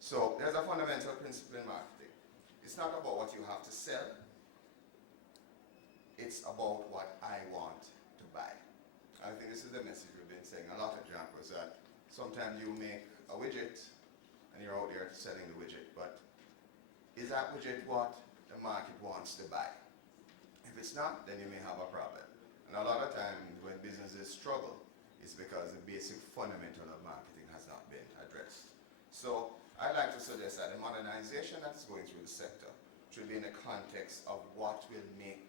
So there's a fundamental principle in marketing. It's not about what you have to sell. It's about what I want to buy. I think this is the message we've been saying a lot at JAMPRO, is that sometimes you make a widget and you're out there selling the widget, but is that widget what the market wants to buy? If it's not, then you may have a problem. And a lot of times when businesses struggle, it's because the basic fundamental of marketing has not been addressed. So I'd like to suggest that the modernization that's going through the sector should be in the context of what will make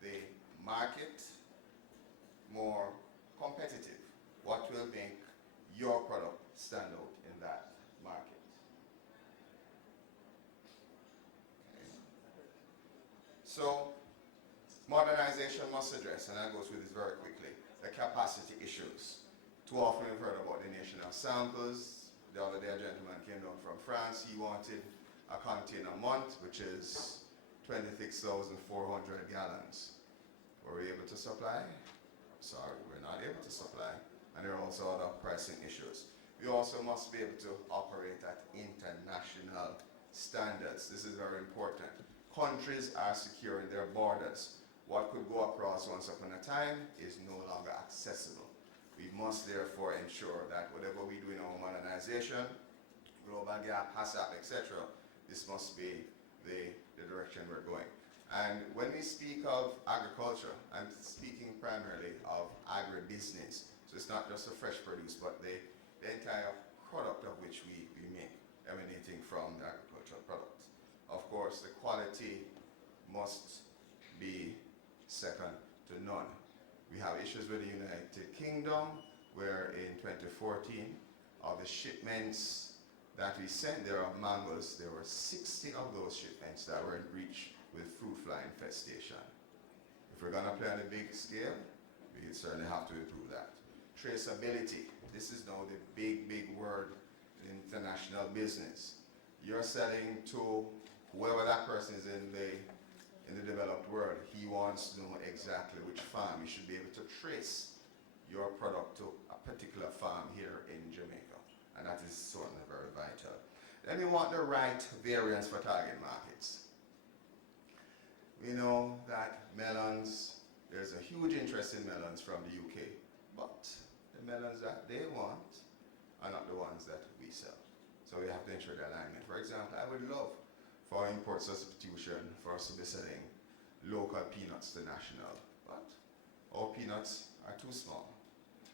the market more competitive, what will make your product stand out in that market. Okay. So modernization must address, and I'll go through this very quickly, the capacity issues. Too often we've heard about the nation of samples. The other day a gentleman came down from France. He wanted a container a month, which is 26,400 gallons. Were we able to supply? Sorry, we're not able to supply. And there are also other pricing issues. We also must be able to operate at international standards. This is very important. Countries are securing their borders. What could go across once upon a time is no longer accessible. We must therefore ensure that whatever we do in our modernization, global gap, HACCP, etc., this must be the direction we're going. And when we speak of agriculture, I'm speaking primarily of agribusiness. So it's not just the fresh produce, but the entire product of which we make, emanating from the agricultural products. Of course, the quality must be second to none. We have issues with the United Kingdom, where in 2014, of the shipments that we sent there of mangoes, there were 60 of those shipments that were in breach with fruit fly infestation. If we're going to play on a big scale, we certainly have to improve that. Traceability. This is now the big word in international business. You're selling to whoever that person is in the developed world. He wants to know exactly which farm. You should be able to trace your product to a particular farm here in Jamaica. And that is certainly very vital. Then we want the right variants for target markets. We know that melons, there's a huge interest in melons from the UK, but the melons that they want are not the ones that we sell. So we have to ensure the alignment. For example, I would love for import substitution for us to be selling local peanuts to national, but our peanuts are too small.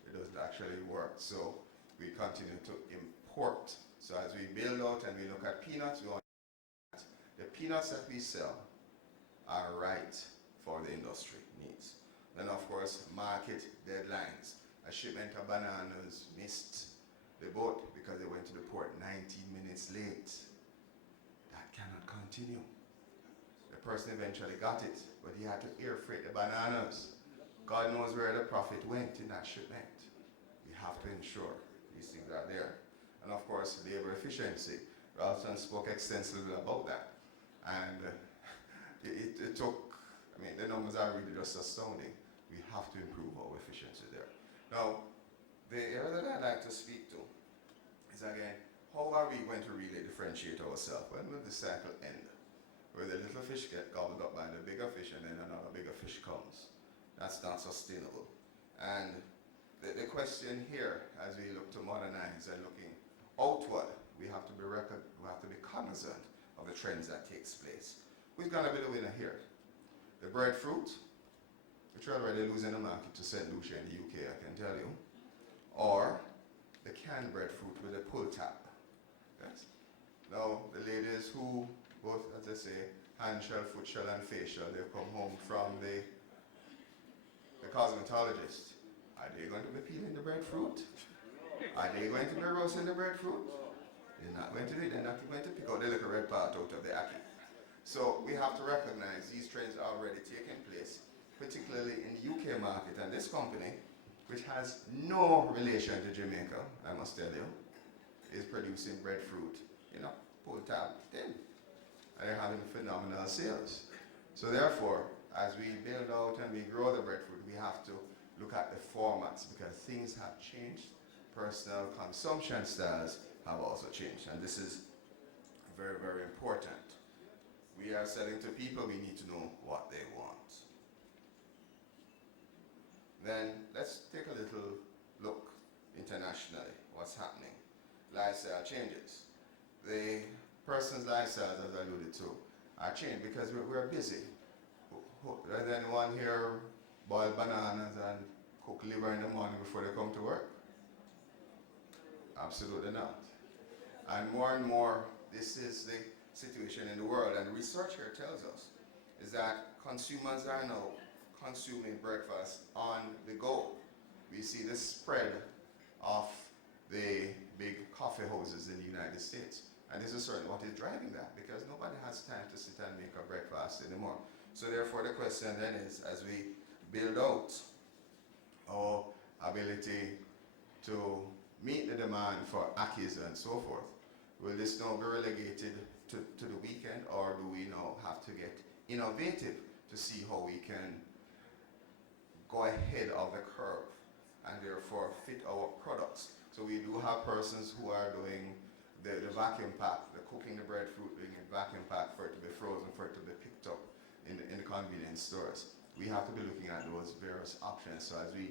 It doesn't actually work. So we continue to import. So as we build out and we look at peanuts, we want the peanuts that we sell are right for the industry needs. Then of course, market deadlines. A shipment of bananas missed the boat because they went to the port 19 minutes late. That cannot continue. The person eventually got it, but he had to air freight the bananas. God knows where the profit went in that shipment. We have to ensure these things are there. And of course, labor efficiency. Ralston spoke extensively about that. And it took, I mean, the numbers are really just astounding. We have to improve our efficiency there. Now, the area that I'd like to speak to is again, how are we going to really differentiate ourselves? When will the cycle end? Where the little fish get gobbled up by the bigger fish and then another bigger fish comes. That's not sustainable. And the question here, as we look to modernize and looking outward, we have to be cognizant of the trends that takes place. Who's going to be the winner here? The breadfruit, which are already losing the market to St. Lucia in the UK, I can tell you, or the canned breadfruit with a pull tab. Yes? Now, the ladies who both, as I say, hand shell, foot shell, and face shell, they've come home from the cosmetologist. Are they going to be peeling the breadfruit? Are they going to be roasting the breadfruit? They're not going to do it. They're not going to pick out the little red part out of the ackee. So we have to recognize these trends are already taking place, particularly in the UK market. And this company, which has no relation to Jamaica, I must tell you, is producing breadfruit in a pull tab tin. And they're having phenomenal sales. So therefore, as we build out and we grow the breadfruit, we have to look at the formats because things have changed. Personal consumption styles have also changed. And this is very, very important. We are selling to people, we need to know what they want. Then let's take a little look internationally, what's happening. Lifestyle changes. The person's lifestyles, as I alluded to, are changed because we're busy. Does anyone here boil bananas and cook liver in the morning before they come to work? Absolutely not. And more, this is the situation in the world, and the research here tells us is that consumers are now consuming breakfast on the go. We see the spread of the big coffee houses in the United States. And this is certainly what is driving that, because nobody has time to sit and make a breakfast anymore. So therefore the question then is, as we build out our ability to meet the demand for Akis and so forth, will this now be relegated to the weekend, or do we now have to get innovative to see how we can go ahead of the curve and therefore fit our products? So we do have persons who are doing the vacuum pack, the cooking the breadfruit, doing a vacuum pack for it to be frozen, for it to be picked up in the convenience stores. We have to be looking at those various options. So as we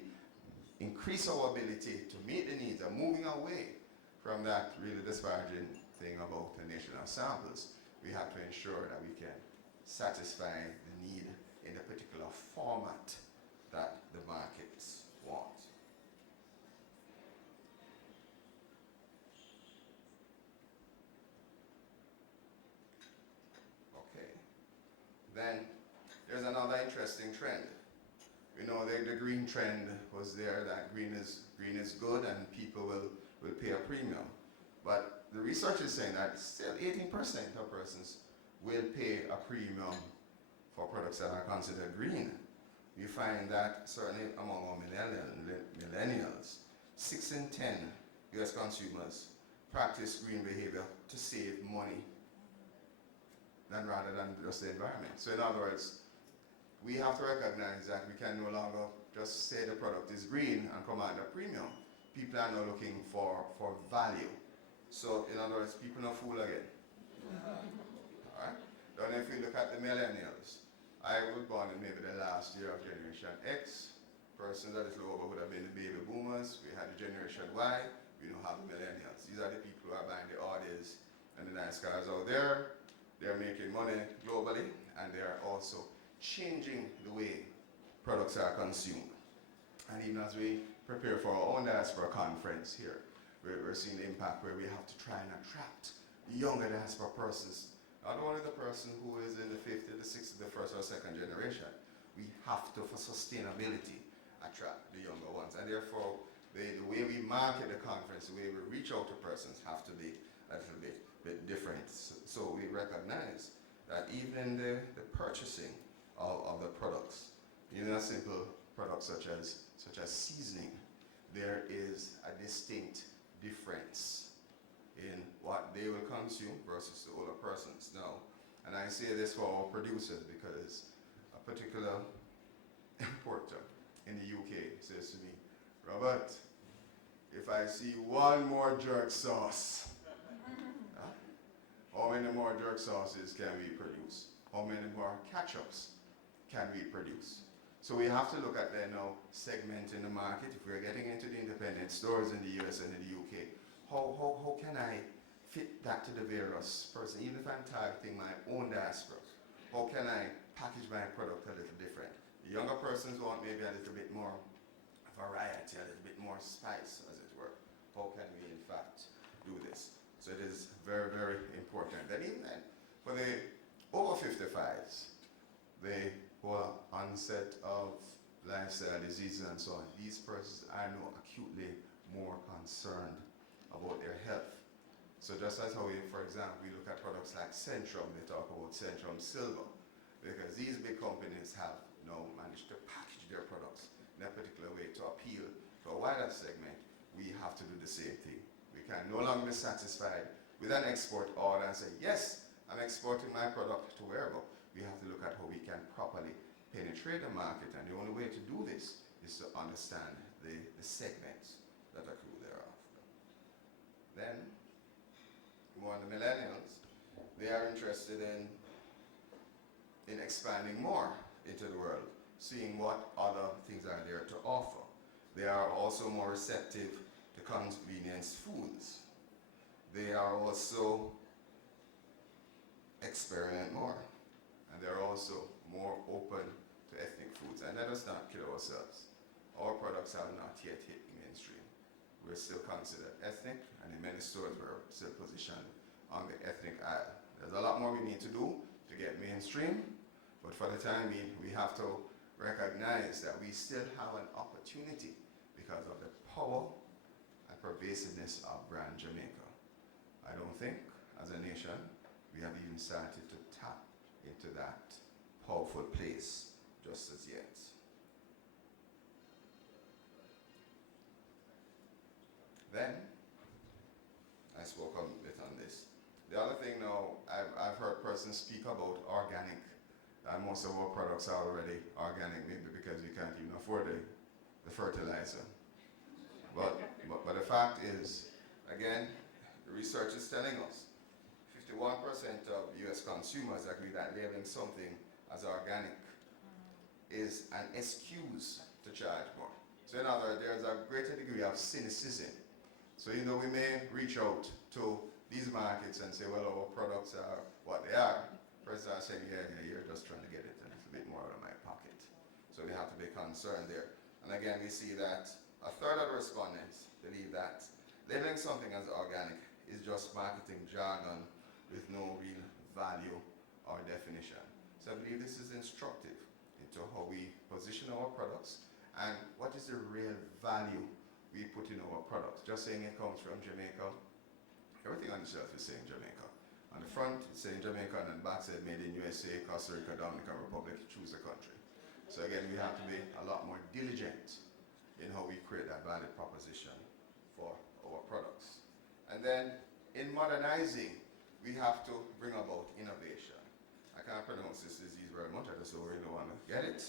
increase our ability to meet the needs and moving away from that really disparaging thing about the national samples, we have to ensure that we can satisfy the need in a particular format that the markets want. Okay. Then there's another interesting trend. We know that the green trend was there, that green is good and people will pay a premium. But the research is saying that still 18% of persons will pay a premium for products that are considered green. You find that certainly among our millennials, 6 in 10 US consumers practice green behavior to save money rather than just the environment. So in other words, we have to recognize that we can no longer just say the product is green and command a premium. People are now looking for value. So in other words, people not fool again. Alright? Then if we look at the millennials, I was born in maybe the last year of Generation X. Persons that is over would have been the baby boomers. We had the Generation Y. We don't have the millennials. These are the people who are buying the Audis and the nice cars out there. They're making money globally, and they are also changing the way products are consumed. And even as we prepare for our own diaspora conference here, we're seeing the impact where we have to try and attract the younger diaspora persons, not only the person who is in the 50th, the 60th, the first or second generation. We have to, for sustainability, attract the younger ones. And therefore, the way we market the conference, the way we reach out to persons have to be a little bit different. So we recognize that even the purchasing of the products, even a simple product such as seasoning, there is a distinct difference in what they will consume versus the older persons now. And I say this for our producers because a particular importer in the UK says to me, Robert, if I see one more jerk sauce, how many more jerk sauces can we produce? How many more ketchups can we produce? So we have to look at then now segmenting the market. If we're getting into the independent stores in the US and in the UK, how can I fit that to the various person? Even if I'm targeting my own diaspora, how can I package my product a little different? The younger persons want maybe a little bit more variety, a little bit more spice, as it were. How can we in fact do this? So it is very, very important. And even then, for the over 55s, the whole onset of lifestyle diseases and so on, these persons are now acutely more concerned about their health. So just as how we, for example, we look at products like Centrum, they talk about Centrum Silver, because these big companies have now managed to package their products in a particular way to appeal to a wider segment. We have to do the same thing. We can no longer be satisfied with an export order and say, yes, I'm exporting my product to wherever. We have to look at how we can properly penetrate the market, and the only way to do this is to understand the segments that accrue thereafter. Then more the millennials, they are interested in expanding more into the world, seeing what other things are there to offer. They are also more receptive to convenience foods. They are also experiment more, and they're also more open to ethnic foods. And let us not kid ourselves. Our products have not yet hit mainstream. We're still considered ethnic, and in many stores we're still positioned on the ethnic aisle. There's a lot more we need to do to get mainstream, but for the time being, we have to recognize that we still have an opportunity because of the power and pervasiveness of brand Jamaica. I don't think, as a nation, we have even started to tap into that powerful place just as yet. Then, I spoke a bit on this. The other thing now, I've heard persons speak about organic, and most of our products are already organic, maybe because we can't even afford the fertilizer. But the fact is, again, the research is telling us 51% of US consumers agree that labeling something as organic is an excuse to charge more. So in other words, there's a greater degree of cynicism. So we may reach out to these markets and say, well, our products are what they are. First are saying, yeah, you're just trying to get it and it's a bit more out of my pocket. So we have to be concerned there. And again, we see that a third of the respondents believe that labeling something as organic is just marketing jargon with no real value or definition. So I believe this is instructive into how we position our products and what is the real value we put in our products. Just saying it comes from Jamaica, everything on the shelf is saying Jamaica. On the front, it's saying Jamaica, and then back said made in USA, Costa Rica, Dominican Republic, choose a country. So again, we have to be a lot more diligent in how we create that value proposition for our products. And then in modernizing, we have to bring about innovation. I can't pronounce this disease very much, I just don't really want to get it.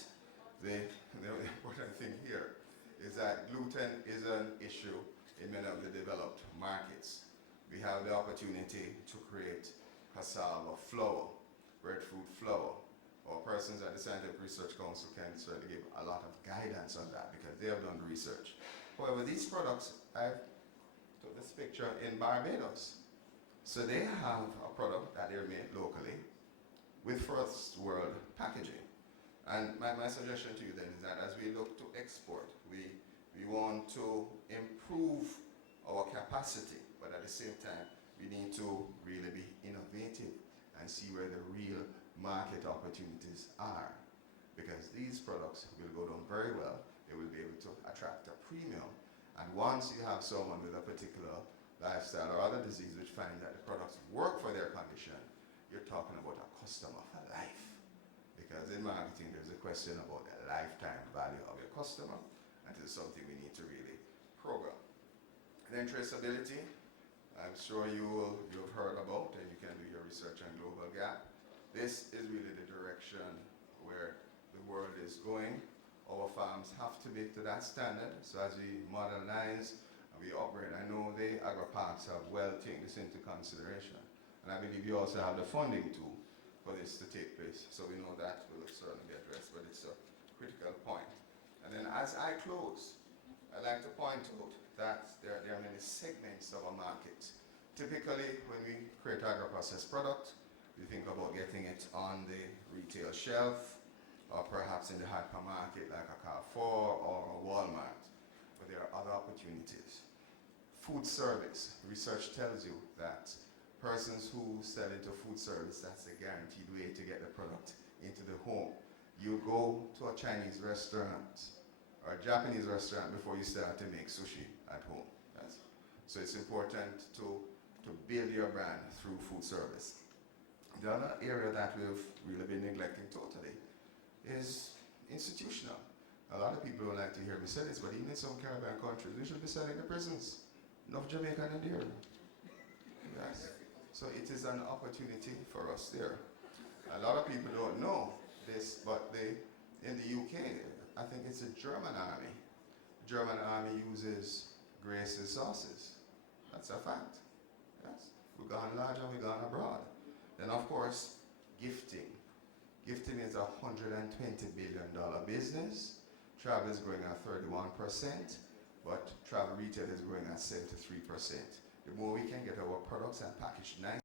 The important thing here is that gluten is an issue in many of the developed markets. We have the opportunity to create cassava flour, breadfruit flour. Our persons at the Scientific Research Council can certainly give a lot of guidance on that because they have done research. However, these products, I took this picture in Barbados. So they have a product that they're made locally with first world packaging. And my suggestion to you then is that as we look to export, we want to improve our capacity, but at the same time, we need to really be innovative and see where the real market opportunities are. Because these products will go down very well, they will be able to attract a premium. And once you have someone with a particular lifestyle or other disease which find that the products work for their condition, you're talking about a customer for life. Because in marketing, there's a question about the lifetime value of your customer, and this is something we need to really program. And then traceability, I'm sure you've heard about, and you can do your research on Global Gap. This is really the direction where the world is going. Our farms have to be to that standard, so as we modernize and we upgrade, I know the agri-parks have well taken this into consideration. And I believe you also have the funding tool for this to take place, so we know that will certainly be addressed, but it's a critical point. And then as I close, I'd like to point out that there are many segments of a market. Typically, when we create agro-processed product, we think about getting it on the retail shelf, or perhaps in the hypermarket like a Carrefour or a Walmart. But there are other opportunities. Food service, research tells you that persons who sell into food service, that's a guaranteed way to get the product into the home. You go to a Chinese restaurant or a Japanese restaurant before you start to make sushi at home. Yes? So it's important to build your brand through food service. The other area that we've really been neglecting totally is institutional. A lot of people don't like to hear me say this, but even in some Caribbean countries, we should be selling the prisons. Enough Jamaican in there. Yes. So it is an opportunity for us there. A lot of people don't know this, but in the UK, I think it's the German army. German army uses Grace's sauces. That's a fact. Yes. We've gone large and we've gone abroad. Then of course, gifting. Gifting is a $120 billion business. Travel is growing at 31%, but travel retail is growing at 73%. The more we can get our products and packaged nice